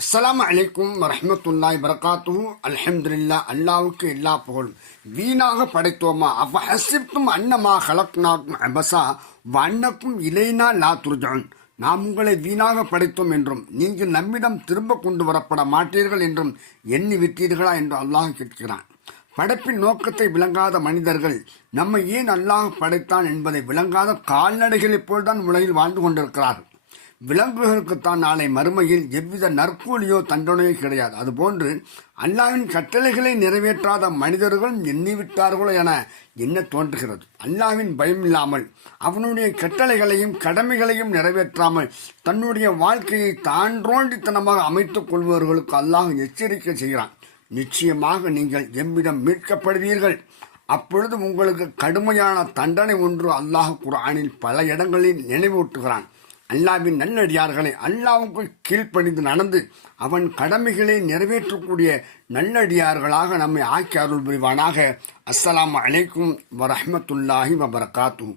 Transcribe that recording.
அஸ்ஸலாமு அலைக்கும் வரஹ்மத்துல்லாஹி வரகாத்துஹு. அல்ஹம்துலில்லாஹ், அல்லாஹ்வுக்கு எல்லா புகழும். வீணாக படைத்தோமா? அஃபஹஸிப்தும் அன்னமா ஹலக்னாக்கும் அபஸா வஅன்னக்கும் இலைனா லா துர்ஜஊன். நாம் உங்களை வீணாக படைத்தோம் என்றும் நீங்கள் நம்மிடம் திரும்ப கொண்டு வரப்பட மாட்டீர்கள் என்றும் எண்ணி விட்டீர்களா என்று அல்லாஹ் கேட்கிறான். படைப்பின் நோக்கத்தை விளங்காத மனிதர்கள் நம்மை ஏன் அல்லாஹ் படைத்தான் என்பதை விளங்காத கால்நடைகளைப் போல்தான் உலகில் வாழ்ந்து கொண்டிருக்கிறார்கள். விலங்குகளுக்குத்தான் நாளை மறுமையில் எவ்வித நற்கூலியோ தண்டனையோ கிடையாது. அதுபோன்று அல்லாஹ்வின் கட்டளைகளை நிறைவேற்றாத மனிதர்கள் எண்ணிவிட்டார்களோ என என்ன தோன்றுகிறது. அல்லாஹ்வின் பயம் இல்லாமல் அவனுடைய கட்டளைகளையும் கடமைகளையும் நிறைவேற்றாமல் தன்னுடைய வாழ்க்கையை தான்றோண்டித்தனமாக அமைத்துக் கொள்பவர்களுக்கு அல்லாஹ் எச்சரிக்கை செய்கிறான். நிச்சயமாக நீங்கள் எம்மிடம் மீட்கப்படுவீர்கள், அப்பொழுது உங்களுக்கு கடுமையான தண்டனை ஒன்று அல்லாஹ் குர்ஆனில் பல இடங்களில் நினைவூட்டுகிறான். அல்லாஹ்வின் நல்லடியார்களை அல்லாஹ்வுக்கு கீழ்ப்படிந்து நடந்து அவன் கடமைகளை நிறைவேற்றக்கூடிய நல்லடியார்களாக நம்மை ஆக்கி அருள் புரிவானாக. அஸ்ஸலாமு அலைக்கும் வரஹ்மத்துல்லாஹி வபரகாத்துஹு.